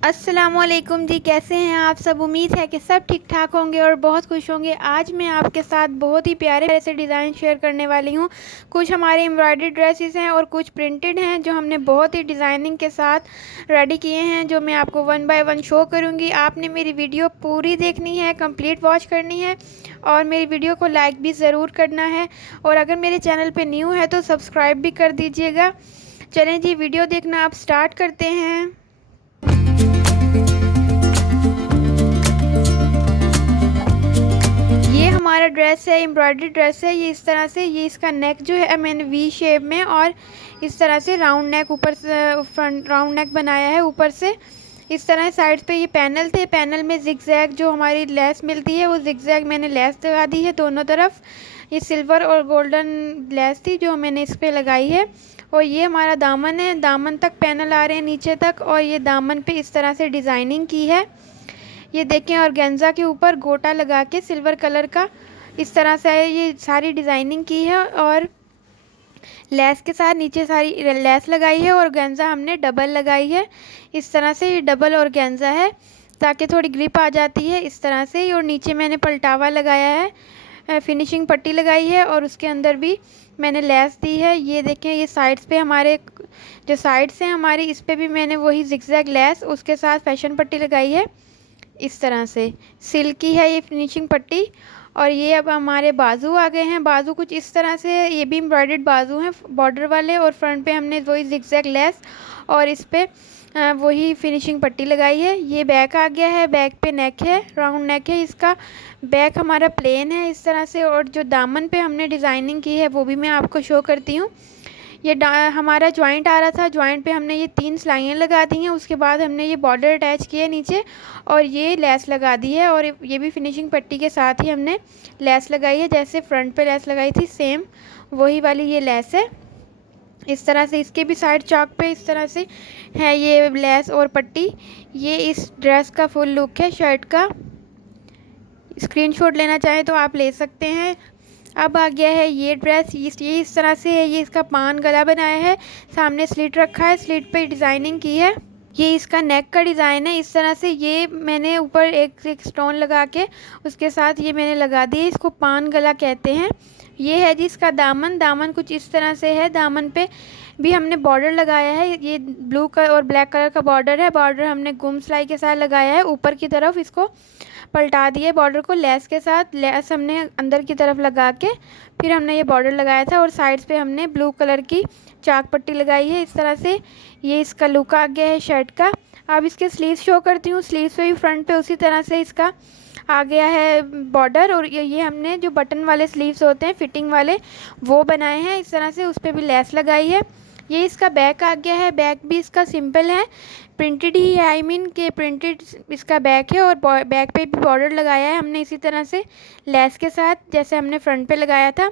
अस्सलामुअलैकुम जी, कैसे हैं आप सब। उम्मीद है कि सब ठीक ठाक होंगे और बहुत खुश होंगे। आज मैं आपके साथ बहुत ही प्यारे से डिज़ाइन शेयर करने वाली हूँ। कुछ हमारे एम्ब्रॉयडरी ड्रेसेस हैं और कुछ प्रिंटेड हैं जो हमने बहुत ही डिज़ाइनिंग के साथ रेडी किए हैं, जो मैं आपको वन बाय वन शो करूँगी। आपने मेरी वीडियो पूरी देखनी है, कंप्लीट वॉच करनी है और मेरी वीडियो को लाइक भी ज़रूर करना है। और अगर मेरे चैनल पर न्यू है तो सब्सक्राइब भी कर दीजिएगा। चलें जी, वीडियो देखना आप स्टार्ट करते हैं। ये हमारा ड्रेस है, एम्ब्रॉयडरी ड्रेस है। ये इस तरह से, ये इसका नेक जो है मैंने वी शेप में और इस तरह से राउंड नेक, ऊपर से फ्रंट राउंड नेक बनाया है ऊपर से। इस तरह साइड पे ये पैनल थे, पैनल में जिगजैग जो हमारी लेस मिलती है वो जिगजैग मैंने लेस लगा दी है दोनों तरफ। ये सिल्वर और गोल्डन लेस थी जो मैंने इस पर लगाई है। और ये हमारा दामन है, दामन तक पैनल आ रहे हैं नीचे तक, और ये दामन पे इस तरह से डिज़ाइनिंग की है। ये देखें, ऑर्गेन्जा के ऊपर गोटा लगा के सिल्वर कलर का इस तरह से ये सारी डिज़ाइनिंग की है। और लेस के साथ नीचे सारी लेस लगाई है और ऑर्गेन्जा हमने डबल लगाई है। इस तरह से ये डबल ऑर्गेन्जा है ताकि थोड़ी ग्रिप आ जाती है इस तरह से। और नीचे मैंने पलटावा लगाया है, फिनिशिंग पट्टी लगाई है और उसके अंदर भी मैंने लेस दी है। ये देखें, ये साइड्स पे हमारे जो साइड्स हैं हमारी, इस पे भी मैंने वही जिगजैग लेस उसके साथ फैशन पट्टी लगाई है। इस तरह से सिल्की है ये फिनिशिंग पट्टी। और ये अब हमारे बाजू आ गए हैं। बाजू कुछ इस तरह से, ये भी एम्ब्रॉयडर्ड बाजू हैं बॉर्डर वाले, और फ्रंट पे हमने वही जिगजैग लेस और इस पे वही फिनिशिंग पट्टी लगाई है। ये बैक आ गया है, बैक पे नेक है, राउंड नेक है इसका। बैक हमारा प्लेन है इस तरह से। और जो दामन पे हमने डिज़ाइनिंग की है वो भी मैं आपको शो करती हूँ। ये हमारा जॉइंट आ रहा था, जॉइंट पे हमने ये 3 सिलाइयाँ लगा दी हैं। उसके बाद हमने ये बॉर्डर अटैच किया नीचे और ये लेस लगा दी है। और ये भी फिनिशिंग पट्टी के साथ ही हमने लेस लगाई है, जैसे फ्रंट पे लेस लगाई थी सेम वही वाली ये लेस है। इस तरह से इसके भी साइड चौक पे इस तरह से है ये लेस और पट्टी। ये इस ड्रेस का फुल लुक है शर्ट का। स्क्रीनशॉट लेना चाहें तो आप ले सकते हैं। अब आ गया है ये ड्रेस, ये इस तरह से है। ये इसका पान गला बनाया है, सामने स्लिट रखा है, स्लिट पे डिज़ाइनिंग की है। ये इसका नेक का डिज़ाइन है इस तरह से। ये मैंने ऊपर एक स्टोन लगा के उसके साथ ये मैंने लगा दी, इसको पान गला कहते हैं। ये है जी इसका दामन, दामन कुछ इस तरह से है। दामन पे भी हमने बॉर्डर लगाया है, ये ब्लू कलर और ब्लैक कलर का बॉर्डर है। बॉर्डर हमने गुम सिलाई के साथ लगाया है ऊपर की तरफ, इसको पलटा दिए बॉर्डर को लेस के साथ। लेस हमने अंदर की तरफ लगा के फिर हमने ये बॉर्डर लगाया था। और साइड्स पे हमने ब्लू कलर की चाक पट्टी लगाई है इस तरह से। ये इसका लुक आ गया है शर्ट का। अब इसके स्लीव्स शो करती हूँ। स्लीव्स पे भी फ्रंट पे उसी तरह से इसका आ गया है बॉर्डर। और ये हमने जो बटन वाले स्लीव्स होते हैं फिटिंग वाले वो बनाए हैं इस तरह से, उस पर भी लेस लगाई है। ये इसका बैक आ गया है, बैक भी इसका सिंपल है, प्रिंटेड ही है, आई मीन के प्रिंटेड इसका बैक है। और बैक पे भी बॉर्डर लगाया है हमने इसी तरह से लेस के साथ, जैसे हमने फ्रंट पे लगाया था।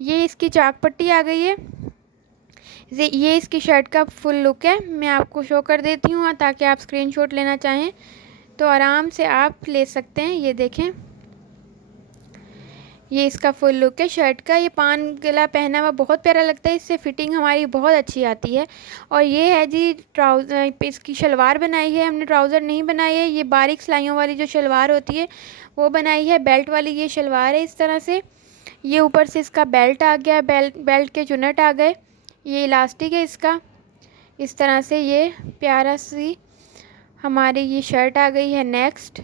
ये इसकी चाक पट्टी आ गई है। ये इसकी शर्ट का फुल लुक है। मैं आपको शो कर देती हूँ ताकि आप स्क्रीनशॉट लेना चाहें तो आराम से आप ले सकते हैं। ये देखें, ये इसका फुल लुक है शर्ट का। ये पान गला पहना हुआ बहुत प्यारा लगता है, इससे फिटिंग हमारी बहुत अच्छी आती है। और ये है जी ट्राउज़र, इसकी शलवार बनाई है हमने, ट्राउज़र नहीं बनाई है। ये बारीक सिलाइयों वाली जो शलवार होती है वो बनाई है, बेल्ट वाली ये शलवार है इस तरह से। ये ऊपर से इसका बेल्ट आ गया, बेल्ट के चुनट आ गए। ये इलास्टिक है इसका इस तरह से। ये प्यारा सी हमारी ये शर्ट आ गई है। नेक्स्ट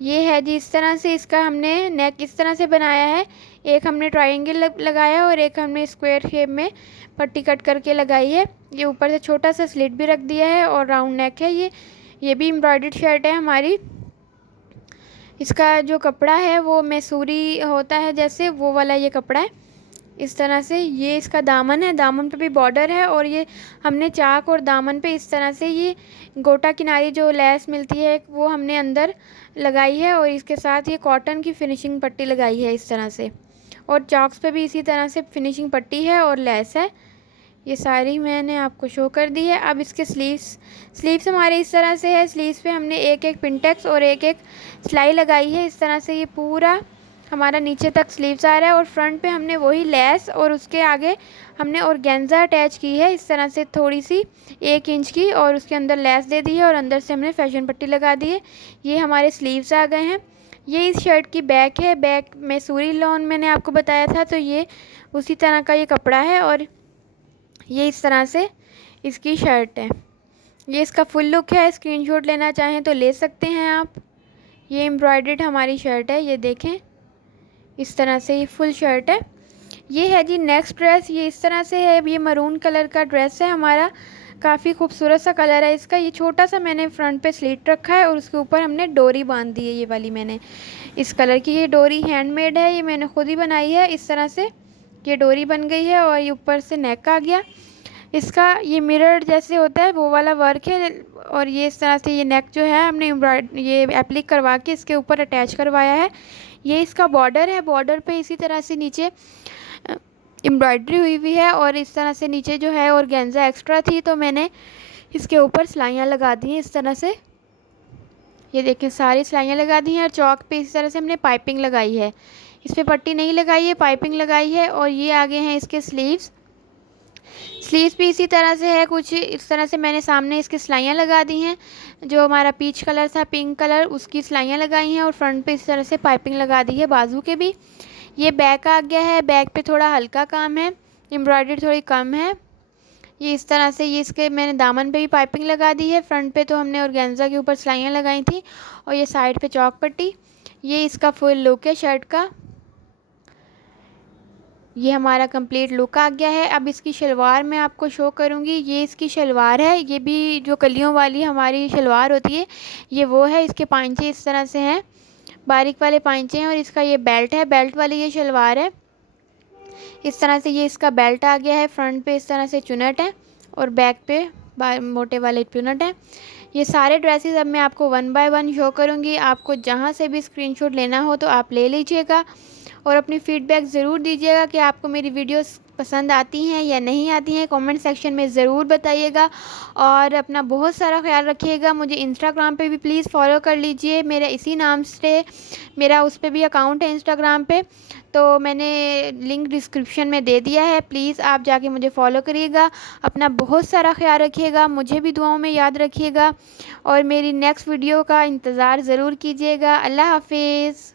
ये है जी इस तरह से, इसका हमने नेक इस तरह से बनाया है। एक हमने ट्रायंगल लगाया और एक हमने स्क्वायर शेप में पट्टी कट करके लगाई है। ये ऊपर से छोटा सा स्लिट भी रख दिया है और राउंड नेक है। ये भी एम्ब्रॉयडर्ड शर्ट है हमारी। इसका जो कपड़ा है वो मैसूरी होता है जैसे, वो वाला ये कपड़ा है इस तरह से। ये इसका दामन है, दामन पे भी बॉर्डर है। और ये हमने चाक और दामन पे इस तरह से ये गोटा किनारी जो लेस मिलती है वो हमने अंदर लगाई है। और इसके साथ ये कॉटन की फिनिशिंग पट्टी लगाई है इस तरह से। और चॉक्स पे भी इसी तरह से फिनिशिंग पट्टी है और लेस है। ये सारी मैंने आपको शो कर दी है। अब इसके स्लीव्स हमारे इस तरह से है। स्लीव्स पे हमने एक एक पिंटेक्स और एक एक सिलाई लगाई है इस तरह से। ये पूरा हमारा नीचे तक स्लीव्स आ रहा है और फ्रंट पे हमने वही लेस और उसके आगे हमने ऑर्गेन्जा अटैच की है इस तरह से थोड़ी सी 1 इंच की, और उसके अंदर लेस दे दी है और अंदर से हमने फैशन पट्टी लगा दी है। ये हमारे स्लीव्स आ गए हैं। ये इस शर्ट की बैक है। बैक मैसूरी लॉन मैंने आपको बताया था, तो ये उसी तरह का ये कपड़ा है और ये इस तरह से इसकी शर्ट है। ये इसका फुल लुक है। स्क्रीनशॉट लेना चाहें तो ले सकते हैं आप। ये एम्ब्रॉयडर्ड हमारी शर्ट है, ये देखें इस तरह से ये फुल शर्ट है। ये है जी नेक्स्ट ड्रेस। ये इस तरह से है, ये मरून कलर का ड्रेस है हमारा। काफ़ी खूबसूरत सा कलर है इसका। ये छोटा सा मैंने फ्रंट पे स्लीट रखा है और उसके ऊपर हमने डोरी बांध दी है, ये वाली मैंने इस कलर की। ये डोरी हैंडमेड है, ये मैंने खुद ही बनाई है। इस तरह से ये डोरी बन गई है और ये ऊपर से नेक आ गया इसका। ये मिरर जैसे होता है वो वाला वर्क है और ये इस तरह से ये नेक जो है हमने ये एप्लिक करवा के इसके ऊपर अटैच करवाया है। ये इसका बॉर्डर है। बॉर्डर पे इसी तरह से नीचे एम्ब्रॉयडरी हुई हुई है और इस तरह से नीचे जो है ऑर्गेन्जा एक्स्ट्रा थी तो मैंने इसके ऊपर सिलाइयाँ लगा दी हैं इस तरह से। ये देखिए सारी सिलाइयाँ लगा दी हैं और चौक पे इस तरह से हमने पाइपिंग लगाई है। इस पर पट्टी नहीं लगाई है, पाइपिंग लगाई है। और ये आगे हैं इसके स्लीव्स। स्लीव्स भी इसी तरह से है, कुछ इस तरह से मैंने सामने इसकी सिलाइयाँ लगा दी हैं। जो हमारा पीच कलर था, पिंक कलर, उसकी सिलाइयाँ लगाई हैं और फ्रंट पे इस तरह से पाइपिंग लगा दी है बाजू के भी। ये बैक आ गया है। बैक पे थोड़ा हल्का काम है, एम्ब्रॉयडरी थोड़ी कम है। ये इस तरह से ये इसके मैंने दामन पे भी पाइपिंग लगा दी है। फ्रंट पे तो हमने ऑर्गेन्जा के ऊपर सिलाइयाँ लगाई थी और ये साइड पे चौक पट्टी। ये इसका फुल लुक है शर्ट का। ये हमारा कंप्लीट लुक आ गया है। अब इसकी शलवार मैं आपको शो करूँगी। ये इसकी शलवार है। ये भी जो कलियों वाली हमारी शलवार होती है ये वो है। इसके पांचे इस तरह से हैं, बारीक वाले पांचे हैं और इसका ये बेल्ट है। बेल्ट वाली ये शलवार है। इस तरह से ये इसका बेल्ट आ गया है। फ्रंट पे इस तरह से चुनट है और बैक पे मोटे वाले चुनट है। ये सारे ड्रेसेस अब मैं आपको 1 बाय 1 शो करूँगी। आपको जहाँ से भी स्क्रीनशॉट लेना हो तो आप ले लीजिएगा और अपनी फ़ीडबैक ज़रूर दीजिएगा कि आपको मेरी वीडियोस पसंद आती हैं या नहीं आती हैं। कमेंट सेक्शन में ज़रूर बताइएगा और अपना बहुत सारा ख्याल रखिएगा। मुझे इंस्टाग्राम पे भी प्लीज़ फॉलो कर लीजिए। मेरा इसी नाम से मेरा उस पर भी अकाउंट है इंस्टाग्राम पे, तो मैंने लिंक डिस्क्रिप्शन में दे दिया है। प्लीज़ आप जाके मुझे फॉलो करिएगा। अपना बहुत सारा ख्याल रखिएगा, मुझे भी दुआओं में याद रखिएगा और मेरी नेक्स्ट वीडियो का इंतज़ार ज़रूर कीजिएगा। अल्लाह हाफिज़।